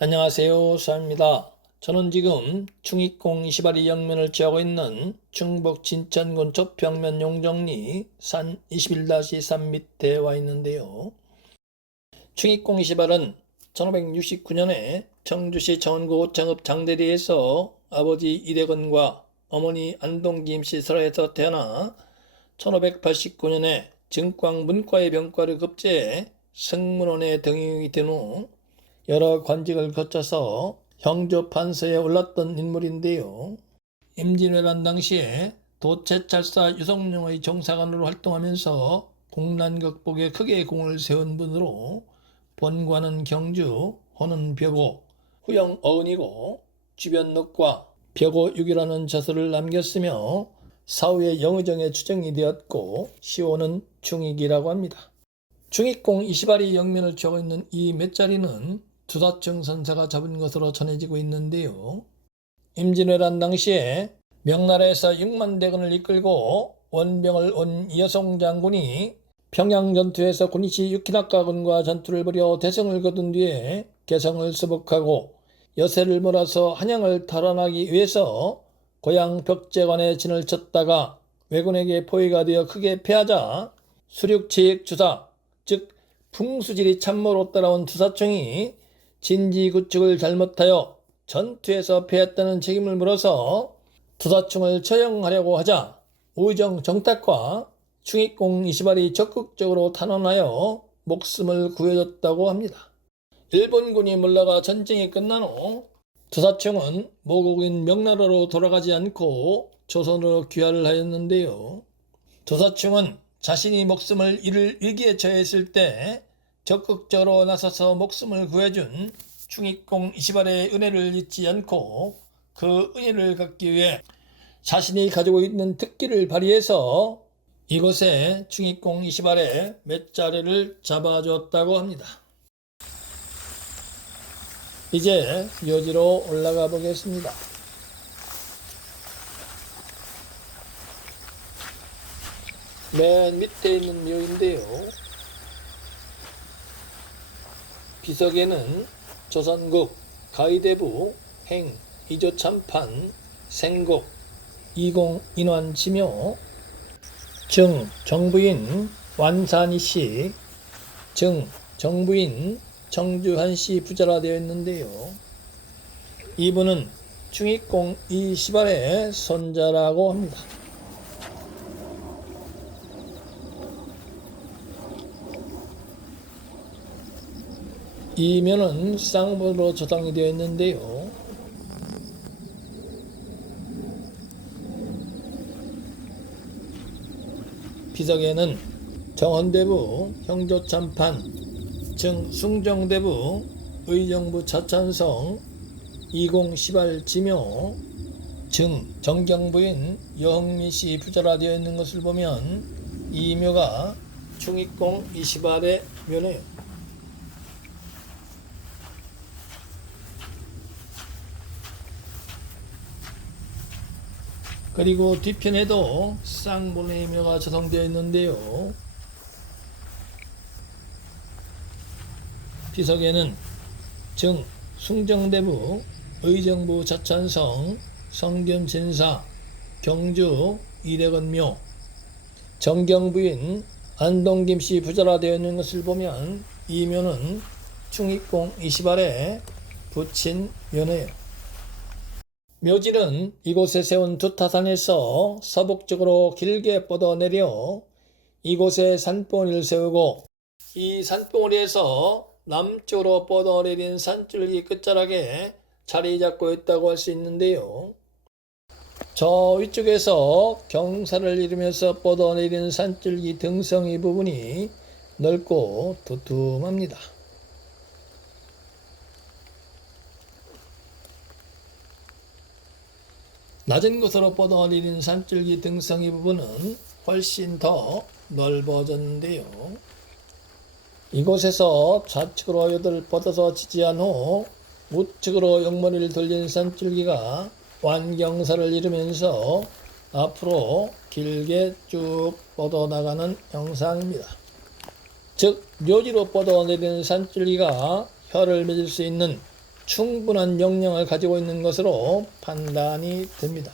안녕하세요. 수아입니다. 저는 지금 충익공 이시바리 영면을 취하고 있는 충북 진천군 조평면 용정리 산 21-3 밑에 와 있는데요. 충익공 이시발은 1569년에 청주시 청원구 창읍 장대리에서 아버지 이대건과 어머니 안동김씨 설화에서 태어나 1589년에 증광 문과의 병과를 급제해 승문원에 등용이 된 후 여러 관직을 거쳐서 형조 판서에 올랐던 인물인데요. 임진왜란 당시에 도채찰사 유성룡의 정사관으로 활동하면서 공난 극복에 크게 공을 세운 분으로 본관은 경주, 호는 벼고, 후영 어은이고 주변 늑과 벼고 육이라는 저서를 남겼으며 사후에 영의정에 추정이 되었고 시호는 충익이라고 합니다. 충익공 이시바리 영면을 취하고 있는 이 몇 자리는 두사층 선사가 잡은 것으로 전해지고 있는데요. 임진왜란 당시에 명나라에서 6만 대군을 이끌고 원병을 온 이여송 장군이 평양 전투에서 고니시 유키나카군과 전투를 벌여 대성을 거둔 뒤에 개성을 수복하고 여세를 몰아서 한양을 탈환하기 위해서 고향 벽제관에 진을 쳤다가 왜군에게 포위가 되어 크게 패하자 수륙치익 주사, 즉 풍수질이 참모로 따라온 두사층이 진지구축을 잘못하여 전투에서 패했다는 책임을 물어서 두사층을 처형하려고 하자 우의정 정탁과 충익공 이시발이 적극적으로 탄원하여 목숨을 구해줬다고 합니다. 일본군이 물러가 전쟁이 끝난 후 두사층은 모국인 명나라로 돌아가지 않고 조선으로 귀화를 하였는데요. 두사층은 자신이 목숨을 잃을 위기에 처했을 때 적극적으로 나서서 목숨을 구해준 충익공 이시발의 은혜를 잊지 않고 그 은혜를 갚기 위해 자신이 가지고 있는 특기를 발휘해서 이곳에 충익공 이시발의 몇 자리를 잡아주었다고 합니다. 이제 묘지로 올라가 보겠습니다. 맨 밑에 있는 묘인데요. 비석에는 조선국 가의대부 행 이조참판 생국 이공 인환 지묘 증 정부인 완산이씨 증 정부인 청주한씨 부자라 되어 있는데요. 이분은 충익공 이시발의 손자라고 합니다. 이 면은 쌍문으로 조상이 되어 있는데요. 비석에는 정헌대부 형조참판 증 숭정대부 의정부 차찬성 이공시발 지묘 증 정경부인 여흥미씨 부자라 되어 있는 것을 보면 이 묘가 충익공 이시발의 묘네요. 그리고 뒤편에도 쌍문의 묘가 조성되어 있는데요. 비석에는 증 숭정대부 의정부 자찬성 성겸진사 경주 이대건묘 정경부인 안동김씨 부자라 되어 있는 것을 보면 이 묘는 충익공 이시발에 붙인 묘네요. 묘지는 이곳에 세운 두타산에서 서북쪽으로 길게 뻗어내려 이곳에 산봉우리를 세우고 이 산봉우리에서 남쪽으로 뻗어내린 산줄기 끝자락에 자리 잡고 있다고 할 수 있는데요. 저 위쪽에서 경사를 이루면서 뻗어내린 산줄기 등성이 부분이 넓고 두툼합니다. 낮은 곳으로 뻗어내린 산줄기 등성이 부분은 훨씬 더 넓어졌는데요. 이곳에서 좌측으로 여덟 뻗어서 지지한 후 우측으로 옆머리를 돌린 산줄기가 완경사를 이루면서 앞으로 길게 쭉 뻗어나가는 형상입니다. 즉 묘지로 뻗어내리는 산줄기가 혀를 맺을 수 있는 충분한 영양을 가지고 있는 것으로 판단이 됩니다.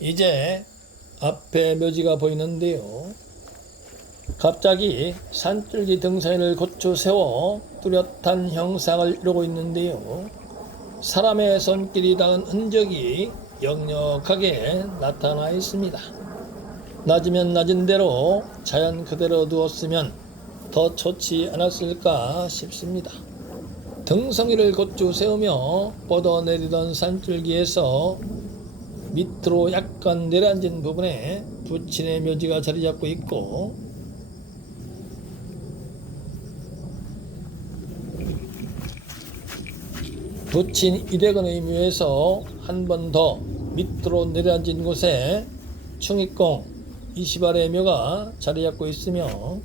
이제 앞에 묘지가 보이는데요. 갑자기 산줄기 등산을 고추 세워 뚜렷한 형상을 이루고 있는데요. 사람의 손길이 닿은 흔적이 역력하게 나타나 있습니다. 낮으면 낮은 대로 자연 그대로 두었으면 더 좋지 않았을까 싶습니다. 등성이를 곧쭉 세우며 뻗어내리던 산줄기에서 밑으로 약간 내려앉은 부분에 부친의 묘지가 자리 잡고 있고, 부친 이대근의 묘에서 한 번 더 밑으로 내려앉은 곳에 충익공 이시발의 묘가 자리 잡고 있으며,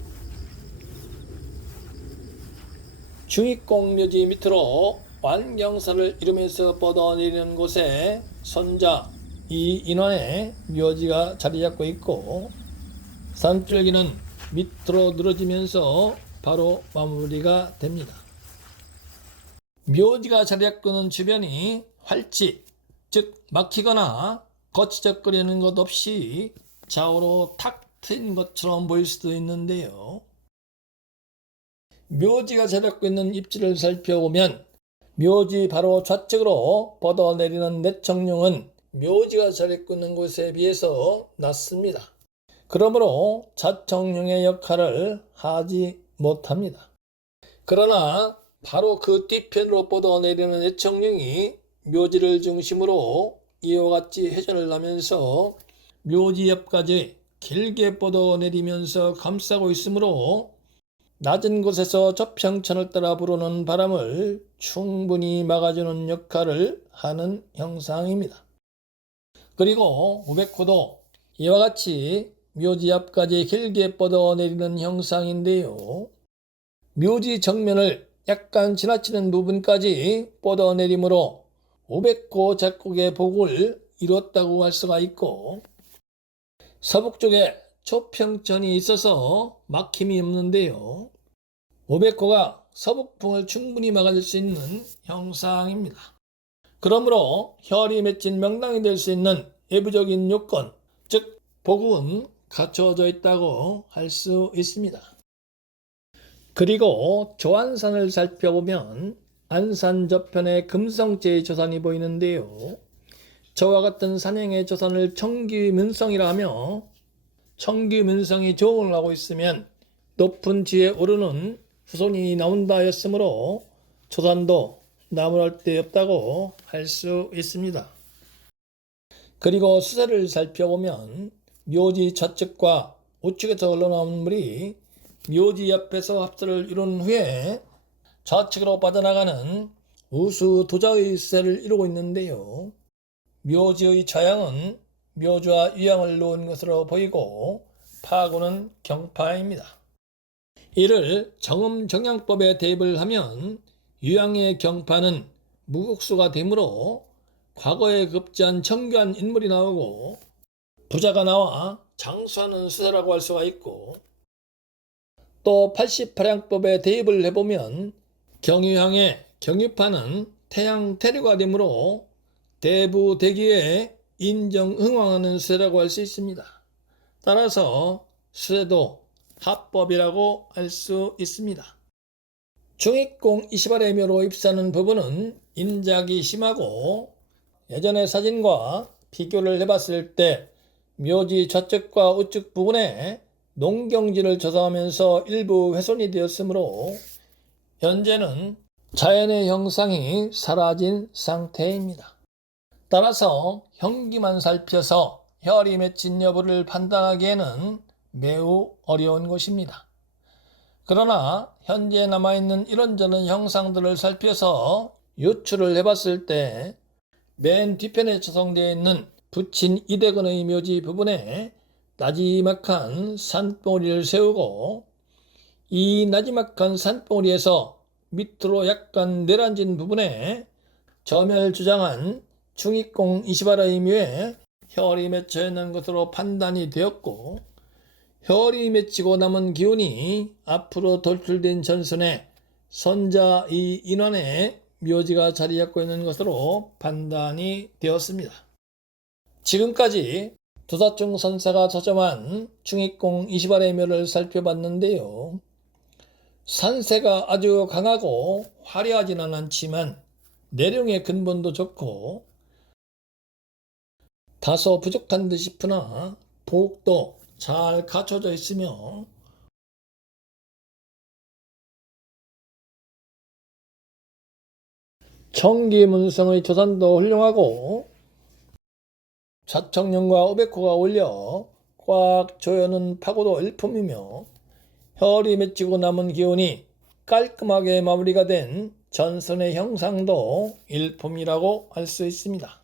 충익공 묘지 밑으로 완경사를 이루면서 뻗어내리는 곳에 손자 이인화의 묘지가 자리 잡고 있고, 산줄기는 밑으로 늘어지면서 바로 마무리가 됩니다. 묘지가 자리 잡고 있는 주변이 활치, 즉 막히거나 거치적거리는 것 없이 좌우로 탁 트인 것처럼 보일 수도 있는데요. 묘지가 자리 잡고 있는 입지를 살펴보면 묘지 바로 좌측으로 뻗어내리는 내청룡은 묘지가 자리 잡고 있는 곳에 비해서 낮습니다. 그러므로 좌청룡의 역할을 하지 못합니다. 그러나 바로 그 뒤편으로 뻗어내리는 내청룡이 묘지를 중심으로 이와 같이 회전을 하면서 묘지 옆까지 길게 뻗어내리면서 감싸고 있으므로 낮은 곳에서 저평천을 따라 불어오는 바람을 충분히 막아주는 역할을 하는 형상입니다. 그리고 우백호도 이와 같이 묘지 앞까지 길게 뻗어내리는 형상인데요. 묘지 정면을 약간 지나치는 부분까지 뻗어내림으로 우백호 작곡의 복을 이뤘다고 할 수가 있고, 서북 쪽에 초평천이 있어서 막힘이 없는데요. 우백호가 서북풍을 충분히 막아줄 수 있는 형상입니다. 그러므로 혈이 맺힌 명당이 될 수 있는 외부적인 요건, 즉 복은 갖춰져 있다고 할 수 있습니다. 그리고 조안산을 살펴보면 안산 저편에 금성제의 조산이 보이는데요. 저와 같은 산행의 조산을 청기문성이라 하며, 청기문성이 조응을 하고 있으면 높은 지에 오르는 후손이 나온다 했으므로 조산도 나무랄 데 없다고 할 수 있습니다. 그리고 수세를 살펴보면 묘지 좌측과 우측에서 흘러나오는 물이 묘지 옆에서 합설을 이룬 후에 좌측으로 빠져나가는 우수 도자의 수세를 이루고 있는데요. 묘지의 좌양은 묘주와 유양을 놓은 것으로 보이고 파구는 경파입니다. 이를 정음정양법에 대입을 하면 유양의 경파는 무국수가 되므로 과거에 급제한 청교한 인물이 나오고 부자가 나와 장수하는 수세라고 할 수가 있고, 또 88양법에 대입을 해보면 경유향의 경유파는 태양 태류가 되므로 대부 대기에 인정응왕하는 수세라고 할 수 있습니다. 따라서 수세도 합법이라고 할 수 있습니다. 중익공 이시발의 묘로 입사하는 부분은 인작이 심하고, 예전의 사진과 비교를 해봤을 때 묘지 좌측과 우측 부분에 농경지를 조성하면서 일부 훼손이 되었으므로 현재는 자연의 형상이 사라진 상태입니다. 따라서 형기만 살펴서 혈이 맺힌 여부를 판단하기에는 매우 어려운 것입니다. 그러나 현재 남아있는 이런저런 형상들을 살펴서 유추를 해봤을 때 맨 뒤편에 조성되어 있는 부친 이대근의 묘지 부분에 나지막한 산봉우리를 세우고, 이 나지막한 산봉우리에서 밑으로 약간 내려앉은 부분에 점혈주장한 중익공 이시발의 묘에 혈이 맺혀 있는 것으로 판단이 되었고, 혈이 맺히고 남은 기운이 앞으로 돌출된 전선에 선자 이 인환의 묘지가 자리 잡고 있는 것으로 판단이 되었습니다. 지금까지 도사중 선사가 저점한 충익공 20알의 묘를 살펴봤는데요. 산세가 아주 강하고 화려하지는 않지만 내룡의 근본도 좋고 다소 부족한 듯 싶으나 보옥도 잘 갖춰져 있으며 청기문성의 조산도 훌륭하고 좌청령과 오백호가 올려 꽉 조여는 파고도 일품이며 혈이 맺히고 남은 기운이 깔끔하게 마무리가 된 전선의 형상도 일품이라고 할 수 있습니다.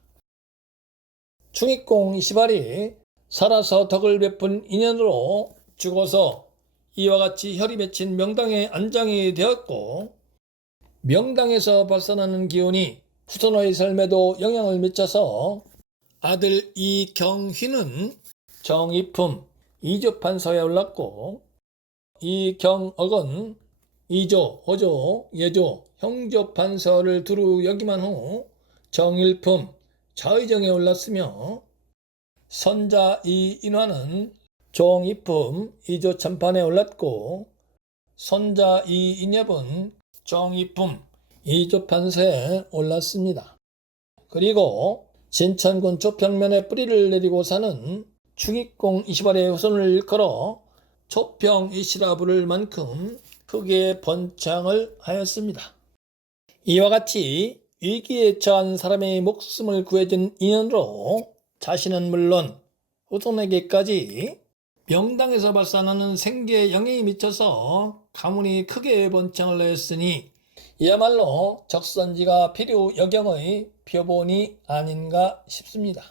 충익공 20알이 살아서 덕을 베푼 인연으로 죽어서 이와 같이 혈이 맺힌 명당에 안장이 되었고 명당에서 발산하는 기운이 후손의 삶에도 영향을 미쳐서 아들 이경휘는 정이품 2조 판서에 올랐고 이경억은 2조, 5조, 예조, 형조 판서를 두루 역임한 후 정일품 좌의정에 올랐으며 선자 이인화는 종이품 2조 참판에 올랐고 선자 이인엽은 정이품 2조 판서에 올랐습니다. 그리고 진천군 초평면에 뿌리를 내리고 사는 충익공 20알의 후손을 일컬어 초평이시라 부를 만큼 크게 번창을 하였습니다. 이와 같이 위기에 처한 사람의 목숨을 구해준 인연으로 자신은 물론 후손에게까지 명당에서 발산하는 생계에 영향이 미쳐서 가문이 크게 번창을 하였으니 이야말로 적선지가 필요 여경의 표본이 아닌가 싶습니다.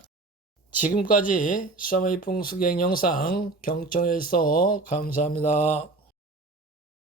지금까지 수암의 풍수경 영상 경청해 주셔서 감사합니다.